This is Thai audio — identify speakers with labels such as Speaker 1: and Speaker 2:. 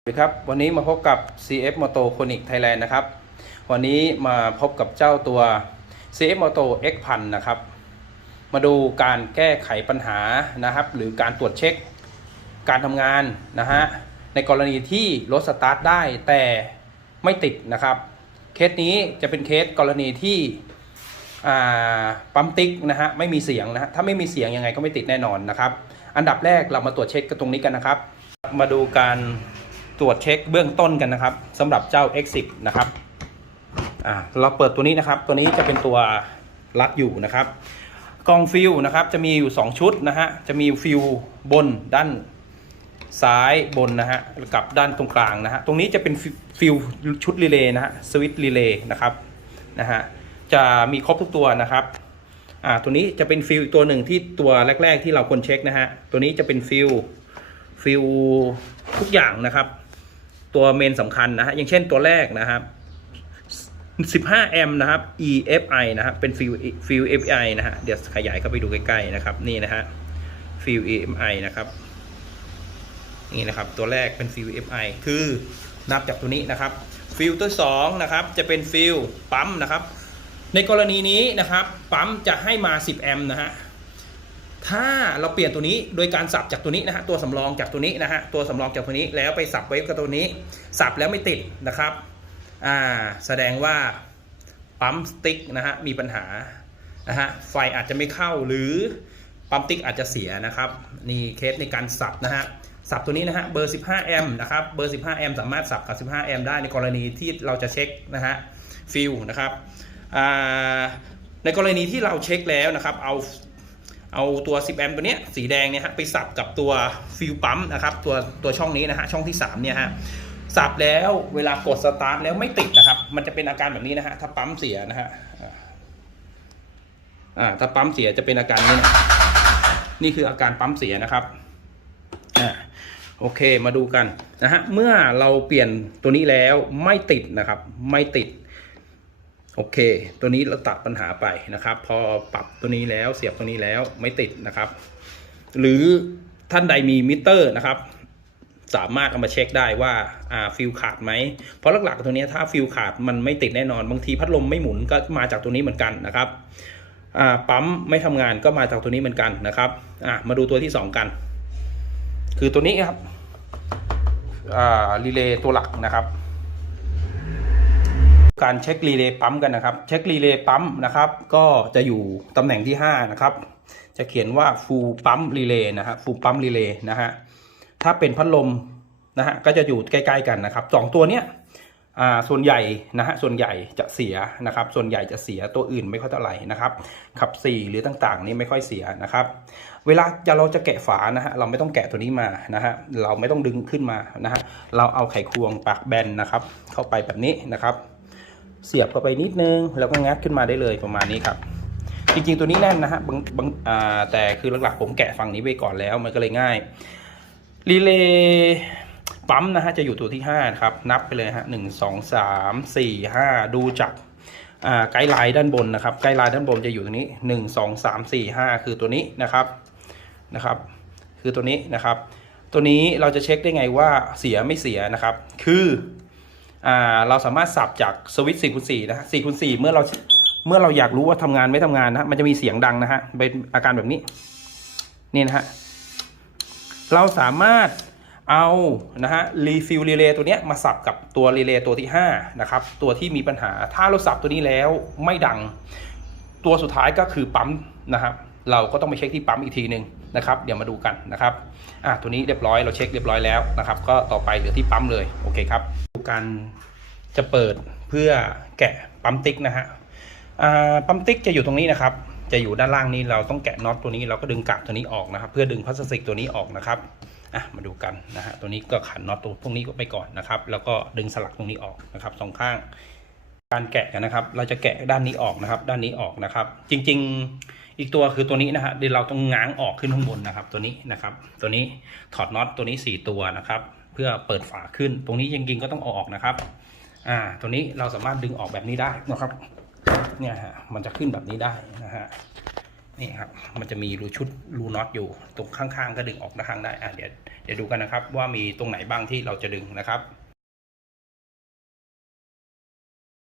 Speaker 1: สวัสดีครับ วันนี้มาพบกับ CF Moto Conic Thailand นะครับ วันนี้มาพบกับเจ้าตัว CF Moto X พันนะครับ มาดูการแก้ไขปัญหานะครับ หรือการตรวจเช็คการทำงานนะฮะ ในกรณีที่รถสตาร์ทได้แต่ไม่ติดนะครับ เคสนี้จะเป็นเคสกรณีที่ปั๊มติ๊กนะฮะไม่มีเสียงนะฮะถ้าไม่มีเสียงยังไงก็ไม่ติดแน่นอนนะครับ อันดับแรกเรามาตรวจเช็คกันตรงนี้กันนะครับ มาดูการ ตรวจเช็คเบื้องต้นกันนะครับสำหรับเจ้า X10 นะครับอ่าเราเปิดตัวนี้นะครับ ตัวนี้จะเป็นตัวรัดอยู่นะครับกล่องฟิลนะครับจะมีอยู่ 2 ชุดนะฮะจะมีฟิลบนด้านซ้ายบนนะฮะกับด้านตรงกลางนะฮะตรงนี้จะเป็นฟิลชุดรีเลย์นะฮะสวิตรีเลย์นะครับนะฮะจะมีครบทุกตัวนะครับอ่าตัวนี้จะเป็นฟิลตัวหนึ่งที่ตัวแรก ๆ ที่เราควรเช็คนะฮะตัวนี้จะเป็นฟิลฟิลทุกอย่างนะครับ ตัวเมนสำคัญนะฮะอย่างเช่นตัวแรกนะครับ15 แอมป์นะครับ EFI นะครับเป็นฟิลฟิล EFI นะฮะเดี๋ยวขยายเข้าไปดูใกล้ๆนะครับนี่นะฮะฟิล EFI นะครับนี่นะครับตัวแรกเป็นฟิล EFI คือนับจากตัวนี้นะครับฟิลตัว2นะครับจะเป็นฟิลปั๊มนะครับในกรณีนี้นะครับปั๊มจะให้มา 10 แอมป์นะฮะ ถ้าเราเปลี่ยนตัวนี้โดยการสับจากตัวนี้นะฮะตัวสำรองจากตัวนี้นะฮะตัวสำรองจากตัวนี้แล้วไปสับไว้กับตัวนี้ สับแล้วไม่ติดนะครับอ่าแสดงว่าปั๊มสติ๊กนะฮะมีปัญหานะฮะไฟอาจจะไม่เข้าหรือปั๊มติ๊กอาจจะเสียนะครับนี่เคสในการสับนะฮะสับตัวนี้นะฮะเบอร์ 15 แอมป์นะครับเบอร์ 15 แอมป์สามารถสับกับ 15 แอมป์ได้ในกรณีที่เราจะเช็คนะฮะฟิลนะครับในกรณีที่เราเช็คแล้วนะครับเอา เอาตัว 10 แอมป์ตัวเนี้ยสีแดงเนี่ยฮะไปสับกับตัวฟิลปั๊มนะครับตัวตัวช่องนี้นะฮะช่องที่ 3 เนี่ยฮะสับแล้วเวลากดสตาร์ทแล้วไม่ติดนะครับ มันจะเป็นอาการแบบนี้นะฮะถ้าปั๊มเสียนะฮะอ่าถ้าปั๊มเสียจะเป็นอาการนี้นะนี่คืออาการปั๊มเสียนะครับอ่าโอเคมาดูกันนะฮะเมื่อเราเปลี่ยนตัวนี้แล้วไม่ติดนะครับ ไม่ติด โอเค ตัวนี้เราตัดปัญหาไปนะครับ พอปรับตัวนี้แล้วเสียบตัวนี้แล้วไม่ติดนะครับ หรือท่านใดมีมิเตอร์นะครับ สามารถเอามาเช็คได้ว่าอ่าฟิลขาดไหมเพราะหลักๆตัวนี้ถ้าฟิลขาดมันไม่ติดแน่นอนบางทีพัดลมไม่หมุนก็มาจากตัวนี้เหมือนกันนะครับอ่าปั๊มไม่ทำงานก็มาจากตัวนี้เหมือนกันนะครับอ่ามาดูตัวที่สองกัน คือตัวนี้ครับอ่ารีเลย์ตัวหลักนะครับ การเช็ครีเลย์ปั๊มกันนะครับ เช็ครีเลย์ปั๊มนะครับ ก็จะอยู่ตำแหน่งที่ห้านะครับ จะเขียนว่า full ปั๊มรีเลย์นะฮะ full ปั๊มรีเลย์นะฮะถ้าเป็นพัดลมนะฮะก็จะอยู่ใกล้ๆกันนะครับสองตัวเนี้ยอ่าส่วนใหญ่นะฮะส่วนใหญ่จะเสียนะครับ ส่วนใหญ่จะเสียตัวอื่นไม่ค่อยเท่าไหร่นะครับขับสี่หรือต่างๆ นี่ไม่ค่อยเสียนะครับ เวลาจะเราจะแกะฝานะฮะเราไม่ต้องแกะตัวนี้มานะฮะเราไม่ต้องดึงขึ้นมานะฮะเราเอาไขควงปากแบนนะครับ เข้าไปแบบนี้นะครับ เสียบเข้าไปนิดนึง แล้วก็งัดขึ้นมาได้เลยประมาณนี้ครับ จริงๆตัวนี้แน่นนะฮะบางบางอ่าแต่คือหลักๆผมแกะฝั่งนี้ไปก่อนแล้วมันก็เลยง่ายรีเลย์ปั๊มนะฮะจะอยู่ตัวที่5ครับนับไปเลยฮะหนึ่งสองสามสี่ห้าดูจากอ่าไกด์ไลน์ด้านบนนะครับไกด์ไลน์ด้านบนจะอยู่ตรงนี้หนึ่งสองสามสี่ห้าคือตัวนี้นะครับนะครับ คือตัวนี้นะครับ ตัวนี้เราจะเช็คได้ไงว่าเสียไม่เสียนะครับ คือ เราสามารถสับจากสวิตช์4คูณ4นะฮะ4คูณ4เมื่อเราเมื่อเราอยากรู้ว่าทำงานไม่ทำงานนะมันจะมีเสียงดังนะฮะเป็นอาการแบบนี้นี่นะฮะเราสามารถเอานะฮะรีฟิลรีเลย์ตัวเนี้ยมาสับกับตัวรีเลย์ตัวที่5นะครับตัวที่มีปัญหาถ้าเราสับตัวนี้แล้วไม่ดัง ตัวสุดท้ายก็คือปั๊มนะครับเราก็ต้องไปเช็คที่ปั๊มอีกทีหนึ่งนะครับเดี๋ยวมาดูกันนะครับอะตัวนี้เรียบร้อยเราเช็คเรียบร้อยแล้วนะครับ ก็ต่อไปเหลือที่ปั๊มเลยโอเคครับ การจะเปิดเพื่อแกะปั๊มติ๊กนะฮะอ่าปั๊มติ๊กจะอยู่ตรงนี้นะครับ จะอยู่ด้านล่างนี้เราต้องแกะน็อตตัวนี้เราก็ดึงกากตัวนี้ออกนะครับ เพื่อดึงพลาสติกตัวนี้ออกนะครับอะมาดูกันนะฮะตัวนี้ก็ขันน็อตตัวพวกนี้ก็ไปก่อนนะครับ แล้วก็ดึงสลักตรงนี้ออกนะครับสองข้าง การแกะกันนะครับ เราจะแกะด้านนี้ออกนะครับ ด้านนี้ออกนะครับ จริง ๆอีกตัวคือตัวนี้นะฮะเดี๋ยวเราต้องง้างออกขึ้นข้างบนนะครับ ตัวนี้นะครับ ตัวนี้ถอดน็อตตัวนี้สี่ตัวนะครับ เพื่อเปิดฝาขึ้น ตรงนี้จริงๆก็ต้องออกนะครับ อ่า ตัวนี้เราสามารถดึงออกแบบนี้ได้นะครับ เนี่ยฮะ มันจะขึ้นแบบนี้ได้นะฮะ นี่ครับ มันจะมีรูชุดรูน็อตอยู่ ตรงข้างๆ ก็ดึงออกด้านข้างได้ อ่าเดี๋ยว เดี๋ยวดูกันนะครับ ว่ามีตรงไหนบ้างที่เราจะดึงนะครับ